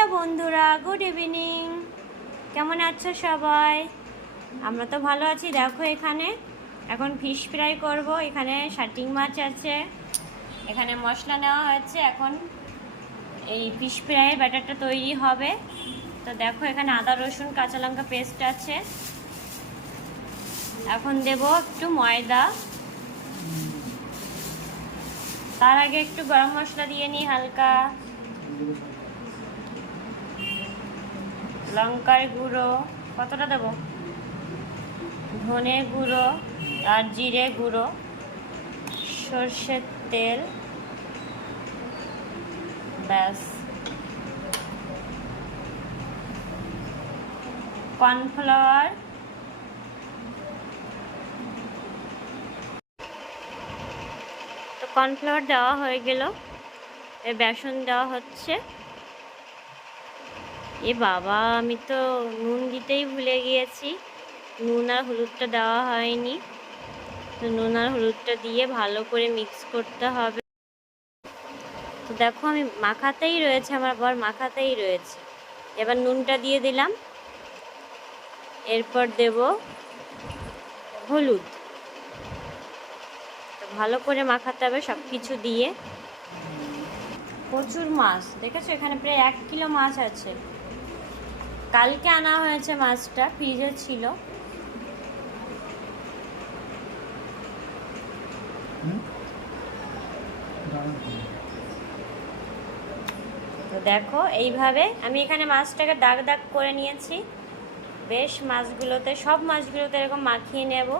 Hello বন্ধুরা, good evening. কেমন আছো সবাই? আমরা তো ভালো আছি। দেখো এখানে এখন ফিশ ফ্রাই করব। এখানে শাটিং মাছ আছে, এখানে মশলা নেওয়া হয়েছে। এখন এই ফিশ ফ্রাইয়ের ব্যাটারটা তৈরি হবে। তো দেখো এখানে আদা রসুন কাঁচা লঙ্কা পেস্ট আছে। এখন দেব একটু ময়দা। তার আগে একটু গরম মশলা দিয়ে নিই হালকা, লঙ্কার গুঁড়ো কতটা দেব, ধনে গুঁড়ো আর জিরে গুঁড়ো, সর্ষের তেল, ব্যাস। কর্নফ্লাওয়ার, তো কর্নফ্লাওয়ার দেওয়া হয়ে গেল। এর বেসন দেওয়া হচ্ছে। এ বাবা, আমি তো নুন দিতেই ভুলে গিয়েছি, নুন আর হলুদটা দেওয়া হয়নি। তো নুন আর হলুদটা দিয়ে ভালো করে মিক্স করতে হবে। তো দেখো আমি মাখাতেই রয়েছে, আমার বর মাখাতেই রয়েছে। এবার নুনটা দিয়ে দিলাম, এরপর দেব হলুদ। তো ভালো করে মাখাতে হবে সব কিছু দিয়ে। প্রচুর মাছ, দেখেছো এখানে প্রায় 1 কিলো মাছ আছে। কালকে আনা হয়েছে মাছটা, ফ্রিজে ছিল। তো দেখো এইভাবে আমি এখানে মাছটাকে দাগ দাগ করে নিয়েছি। বেশ মাছগুলোতে, সব মাছগুলোতে এরকম মাখিয়ে নেব।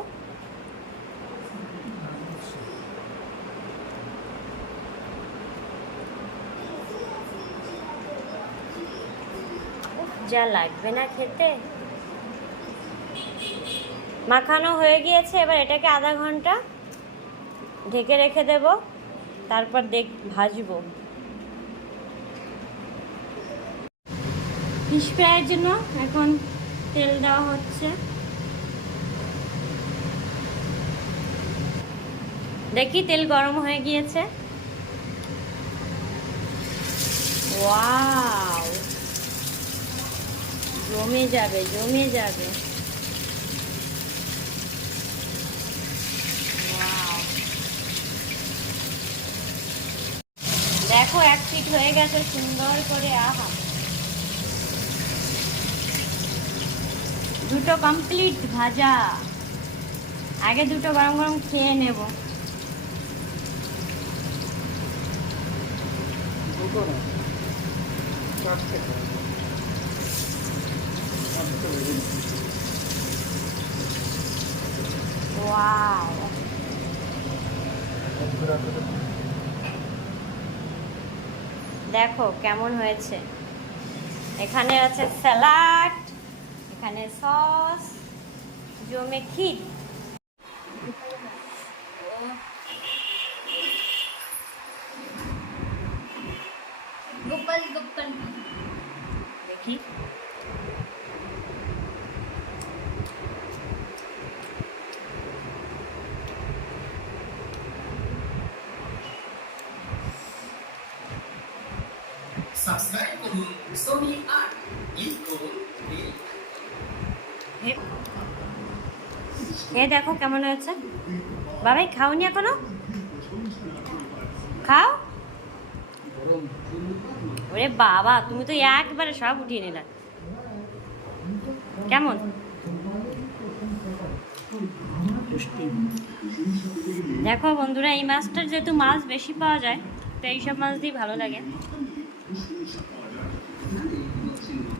যা লাগবে না খেতে। মাখানো হয়ে গিয়েছে। এবার এটাকে আধা ঘন্টা ঢেকে রেখে দেব, তারপর ভাজবো। ফিশ ফ্রাইয়ের জন্য এখন তেল দেওয়া হচ্ছে। দেখি তেল গরম হয়ে গিয়েছে। ওয়াও, জমে যাবে জমে যাবে। দেখো 1 ফিট হয়ে গেছে সুন্দর করে। আহা, দুটো কমপ্লিট ভাজা। আগে দুটো গরম গরম খেয়ে নেব। ওয়াও, দেখো কেমন হয়েছে। এখানে আছে স্যালাড, এখানে সস, জমে ক্ষীর। গোপাল গোপাল দেখি। সাবস্ক্রাইব করুন সোনি আর্ট, ক্লিক করুন বেল। এ দেখো কেমন হয়েছে। বাবাই খাওনি এখনো? খাও। ওরে বাবা, তুমি তো একবারে সব উঠিয়ে নিলে। কেমন? দেখো বন্ধুরা, এই মাছটার যেহেতু মাছ বেশি পাওয়া যায়, তো এইসব মাছ দিয়ে ভালো লাগে।